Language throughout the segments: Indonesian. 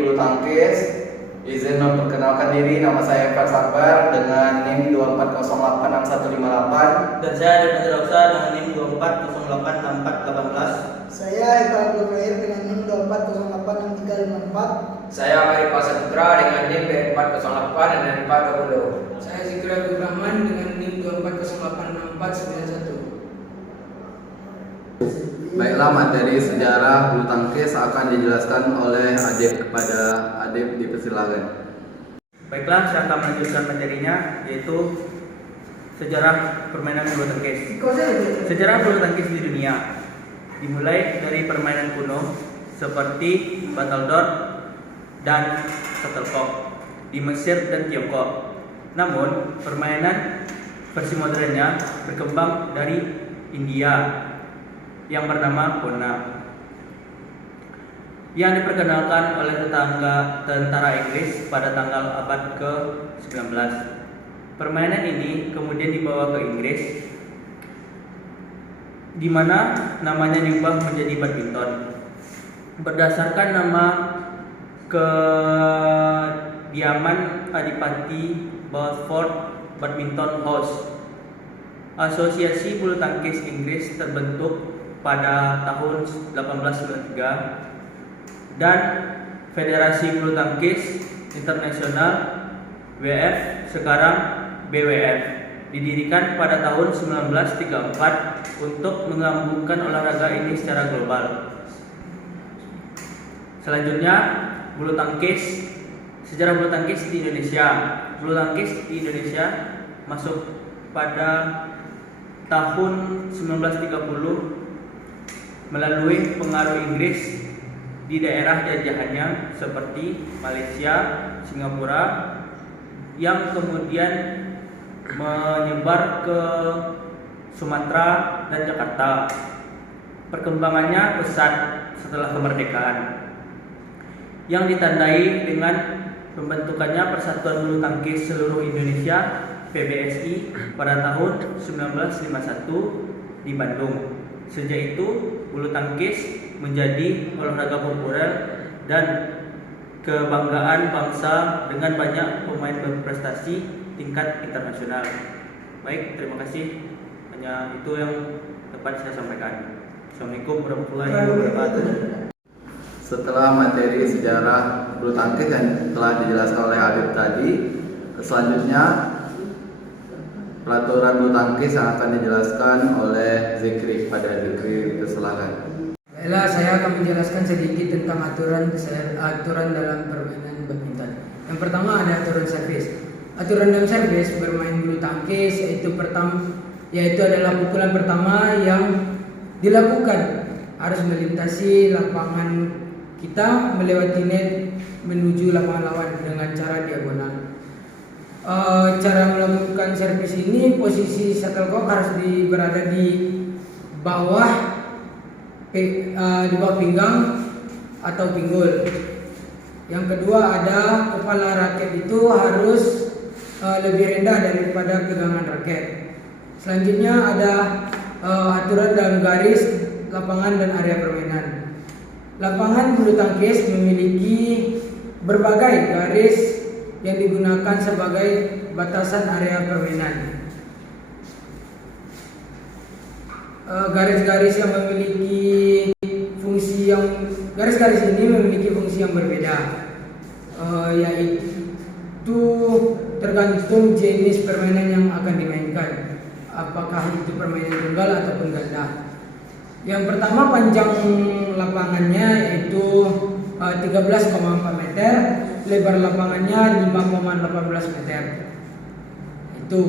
bulu tangkis. Izin memperkenalkan diri, nama saya Eka Sabar dengan NIM 24086158. Dan saya Adit Nadirauksa dengan NIM 24086418. Saya Eka Abdul Khair dengan NIM 24086354. Saya Arif Saputra dengan NIM 408 dan 420. Saya Zikri Abdul Rahman dengan NIM 24086491. Baiklah, materi sejarah bulu tangkis akan dijelaskan oleh Adip. Kepada Adip dipersilakan. Baiklah, saya akan melanjutkan materinya, yaitu sejarah permainan bulu tangkis. Sejarah bulu tangkis di dunia dimulai dari permainan kuno seperti battledore dan shuttlecock di Mesir dan Tiongkok. Namun, permainan versi modernnya berkembang dari India yang bernama Kona, yang diperkenalkan oleh tentara Inggris pada tanggal abad ke-19. Permainan ini kemudian dibawa ke Inggris, di mana namanya diubah menjadi badminton berdasarkan nama kediaman Adipati Balfour Badminton House. Asosiasi bulu tangkis Inggris terbentuk pada tahun 1893 dan Federasi Bulu Tangkis Internasional WF, sekarang BWF, didirikan pada tahun 1934 untuk menggabungkan olahraga ini secara global. Selanjutnya, bulu tangkis. Sejarah bulu tangkis di Indonesia. Bulu tangkis di Indonesia masuk pada tahun 1930 melalui pengaruh Inggris di daerah jajahannya seperti Malaysia, Singapura, yang kemudian menyebar ke Sumatera dan Jakarta. Perkembangannya pesat setelah kemerdekaan, yang ditandai dengan pembentukannya Persatuan Bulu Tangkis Seluruh Indonesia PBSI pada tahun 1951 di Bandung. Sejak itu, bulu tangkis menjadi olahraga populer dan kebanggaan bangsa dengan banyak pemain berprestasi tingkat internasional. Baik, terima kasih. Hanya itu yang dapat saya sampaikan. Assalamualaikum warahmatullahi wabarakatuh. Setelah materi sejarah bulu tangkis yang telah dijelaskan oleh Adip tadi, selanjutnya peraturan bulu tangkis yang akan dijelaskan oleh Zikri. Pada Zikri, silakan. Baiklah, saya akan menjelaskan sedikit tentang aturan dalam permainan badminton. Yang pertama ada aturan servis. Aturan dalam servis bermain bulu tangkis yaitu adalah pukulan pertama yang dilakukan harus melintasi lapangan kita melewati net menuju lapangan lawan dengan cara diagonal. Cara melakukan servis ini, posisi shuttlecock harus berada di bawah pinggang atau pinggul. Yang kedua ada kepala raket itu harus lebih rendah daripada pegangan raket. Selanjutnya ada aturan dalam garis lapangan dan area permainan. Lapangan bulu tangkis memiliki berbagai garis yang digunakan sebagai batasan area permainan. Garis-garis ini memiliki fungsi yang berbeda, yaitu tergantung jenis permainan yang akan dimainkan, apakah itu permainan tunggal ataupun ganda. Yang pertama, panjang lapangannya yaitu 13,4 meter, lebar lapangannya 5,18 meter. Itu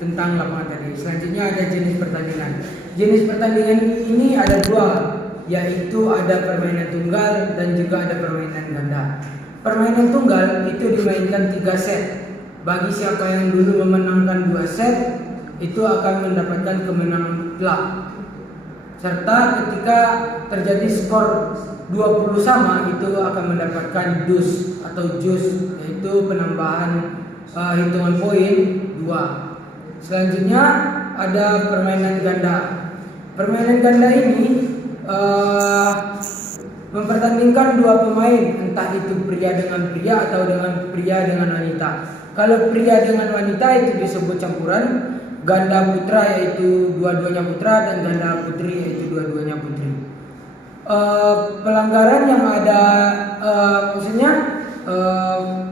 tentang lapangan tadi. Selanjutnya ada jenis pertandingan. Jenis pertandingan ini ada dua, yaitu ada permainan tunggal dan juga ada permainan ganda. Permainan tunggal itu dimainkan 3 set. Bagi siapa yang dulu memenangkan 2 set, itu akan mendapatkan kemenangan telak. Serta ketika terjadi skor 20 sama, itu akan mendapatkan dus atau jus, yaitu penambahan hitungan poin 2. Selanjutnya ada permainan ganda. Permainan ganda ini mempertandingkan dua pemain, entah itu pria dengan pria atau dengan pria dengan wanita. Kalau pria dengan wanita itu disebut campuran, ganda putra yaitu dua-duanya putra dan ganda putri yaitu dua-duanya putri. Pelanggaran yang ada, maksudnya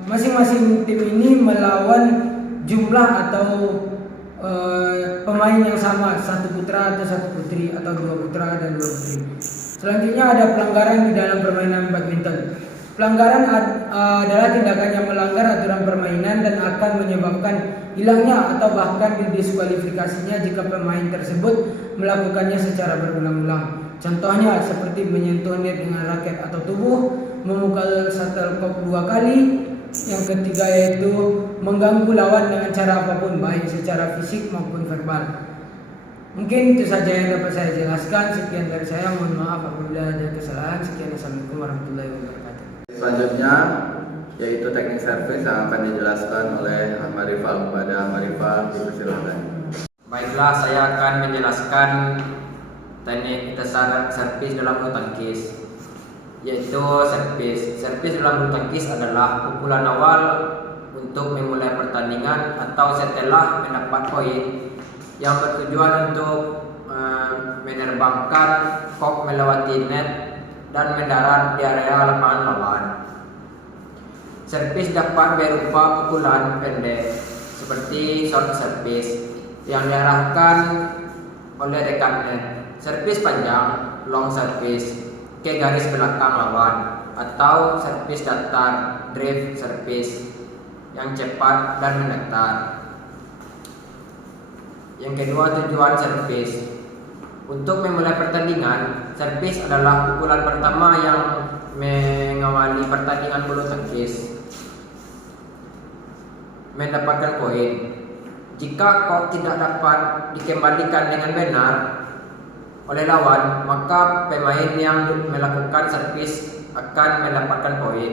masing-masing tim ini melawan jumlah atau pemain yang sama, satu putra atau satu putri atau dua putra dan dua putri. Selanjutnya ada pelanggaran di dalam permainan badminton. Pelanggaran adalah tindakan yang melanggar aturan permainan dan akan menyebabkan hilangnya atau bahkan didiskualifikasinya jika pemain tersebut melakukannya secara berulang-ulang. Contohnya seperti menyentuh net dengan raket atau tubuh, memukul shuttlecock 2 kali. Yang ketiga yaitu mengganggu lawan dengan cara apapun, baik secara fisik maupun verbal. Mungkin itu saja yang dapat saya jelaskan. Sekian dari saya, mohon maaf apabila ada kesalahan. Sekian, assalamualaikum warahmatullahi wabarakatuh. Selanjutnya yaitu teknik servis yang akan dijelaskan oleh Ahmad Rifal. Kepada Ahmad Rifal, dipersilakan. Baiklah, saya akan menjelaskan teknik dasar servis dalam bulu tangkis, yaitu servis. Servis dalam bulu tangkis adalah pukulan awal untuk memulai pertandingan atau setelah mendapat poin yang bertujuan untuk menerbangkan kok melewati net dan mendarat di area lapangan lawan. Servis dapat berupa pukulan pendek seperti short service yang diarahkan oleh dekat net, servis panjang long service ke garis belakang lawan, atau servis datar drift service yang cepat dan mendatar. Yang kedua, tujuan servis. Untuk memulai pertandingan, servis adalah pukulan pertama yang mengawali pertandingan bulu tangkis. Mendapatkan poin. Jika kok tidak dapat dikembalikan dengan benar oleh lawan, maka pemain yang melakukan servis akan mendapatkan poin.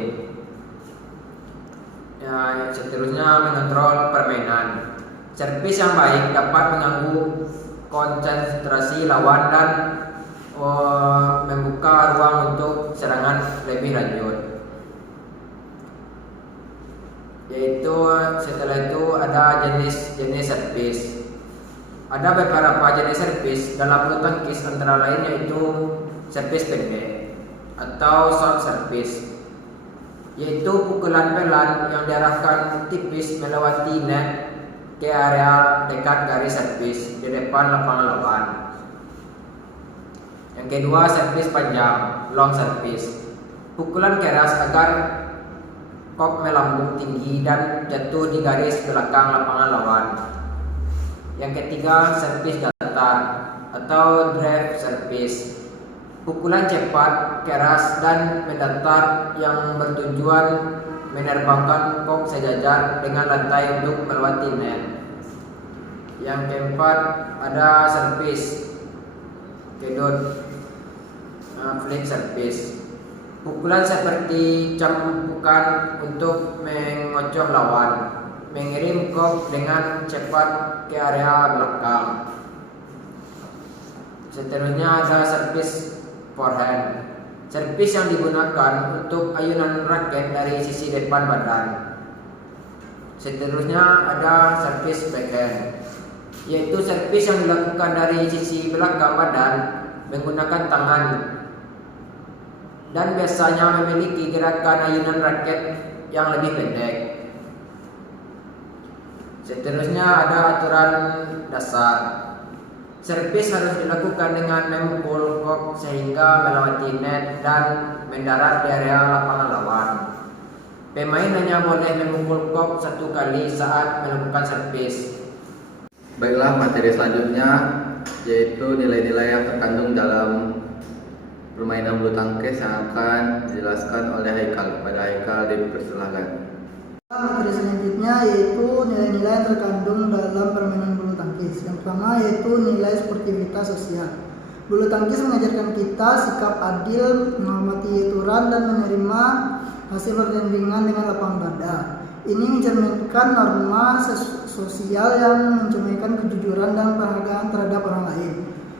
Ya, seterusnya mengontrol permainan. Servis yang baik dapat mengganggu konsentrasi lawan dan membuka ruang untuk serangan lebih lanjut. Yaitu setelah itu ada jenis-jenis servis. Ada beberapa jenis servis dalam bulu tangkis, antara lain yaitu servis pendek atau short service, yaitu pukulan pelan yang diarahkan tipis melewati net ke area dekat garis servis di depan lapangan lawan. Yang kedua, servis panjang long service, pukulan keras agar kok melambung tinggi dan jatuh di garis belakang lapangan lawan. Yang ketiga, servis datar atau drive service, pukulan cepat, keras dan mendatar yang bertujuan menerbangkan kok sejajar dengan lantai untuk melewati net. Yang keempat, ada servis kedot flick service, pukulan seperti cambukan untuk mengocok lawan, mengirim kok dengan cepat ke area belakang. Seterusnya ada servis forehand, servis yang digunakan untuk ayunan raket dari sisi depan badan. Seterusnya ada servis backhand, yaitu servis yang dilakukan dari sisi belakang badan menggunakan tangan dan biasanya memiliki gerakan ayunan raket yang lebih pendek. Seterusnya ada aturan dasar. Servis harus dilakukan dengan memukul kok sehingga melewati net dan mendarat di area lapangan lawan. Pemain hanya boleh memukul kok 1 kali saat melakukan servis. Baiklah, materi selanjutnya yaitu nilai-nilai yang terkandung dalam permainan bulu tangkis yang akan dijelaskan oleh Haikal. Kepada Haikal, dipersilakan. Materi selanjutnya yaitu nilai-nilai yang terkandung dalam permainan bulu tangkis. Yang pertama yaitu nilai sportivitas sosial. Bulu tangkis mengajarkan kita sikap adil, menghormati aturan dan menerima hasil pertandingan dengan lapang dada. Ini mencerminkan norma sosial yang mencerminkan kejujuran dan penghargaan terhadap orang lain.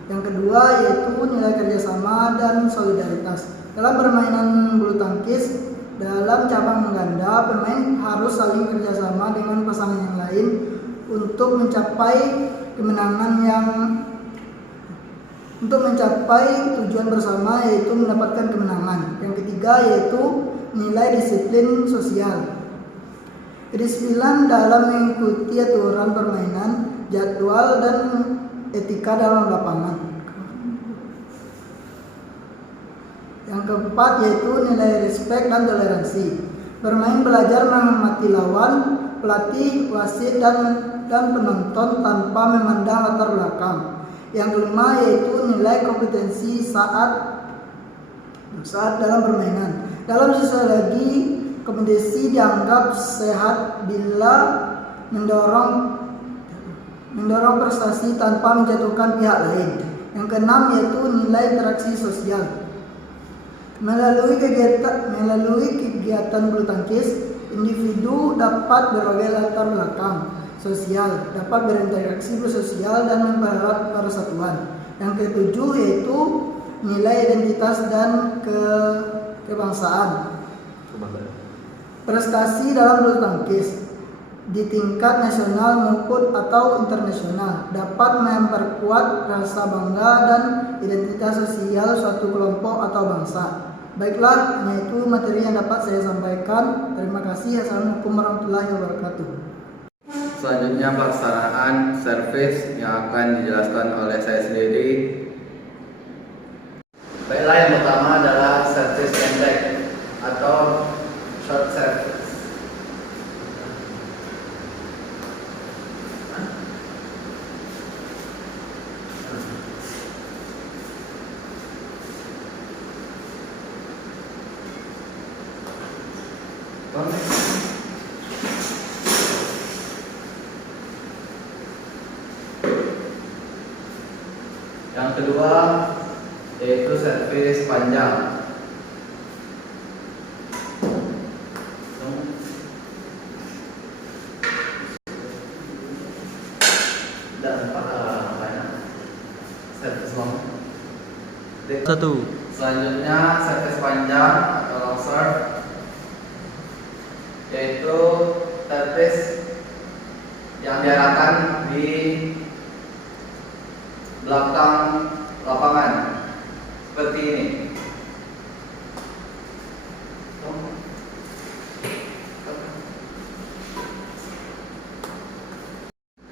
Yang kedua yaitu nilai kerjasama dan solidaritas. Dalam permainan bulu tangkis, dalam cabang ganda, pemain harus saling kerjasama dengan pasangan yang lain untuk mencapai tujuan bersama, yaitu mendapatkan kemenangan. Yang ketiga yaitu nilai disiplin sosial. Kedisiplinan dalam mengikuti aturan permainan, jadwal, dan etika dalam lapangan. Yang keempat yaitu nilai respek dan toleransi. Bermain belajar menghormati lawan, pelatih, wasit, dan penonton tanpa memandang latar belakang. Yang kelima yaitu nilai kompetensi saat dalam permainan. Dalam sosiologi, kompetensi dianggap sehat bila mendorong prestasi tanpa menjatuhkan pihak lain. Yang keenam yaitu nilai interaksi sosial. Melalui kegiatan bulu tangkis, individu dapat berbagai latar belakang sosial, dapat berinteraksi bersosial dan mempererat persatuan. Yang ketujuh yaitu nilai identitas dan kebangsaan. Prestasi dalam bulu tangkis di tingkat nasional maupun atau internasional dapat memperkuat rasa bangga dan identitas sosial suatu kelompok atau bangsa. Baiklah, hanya itu materi yang dapat saya sampaikan. Terima kasih. Assalamualaikum warahmatullahi wabarakatuh. Selanjutnya pelaksanaan servis yang akan dijelaskan oleh saya sendiri. Baiklah, yang pertama adalah servis pendek atau short service. Yang kedua yaitu servis panjang. Dan servis long. Selanjutnya servis panjang atau long serve, yaitu servis yang diarahkan di belakang lapangan seperti ini.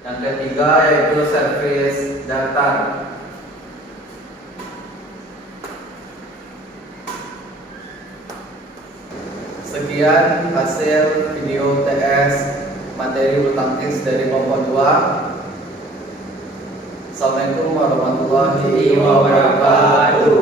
Yang ketiga yaitu servis datar. Sekian hasil video TS materi bulu tangkis dari kelompok 2. Assalamualaikum warahmatullahi wabarakatuh.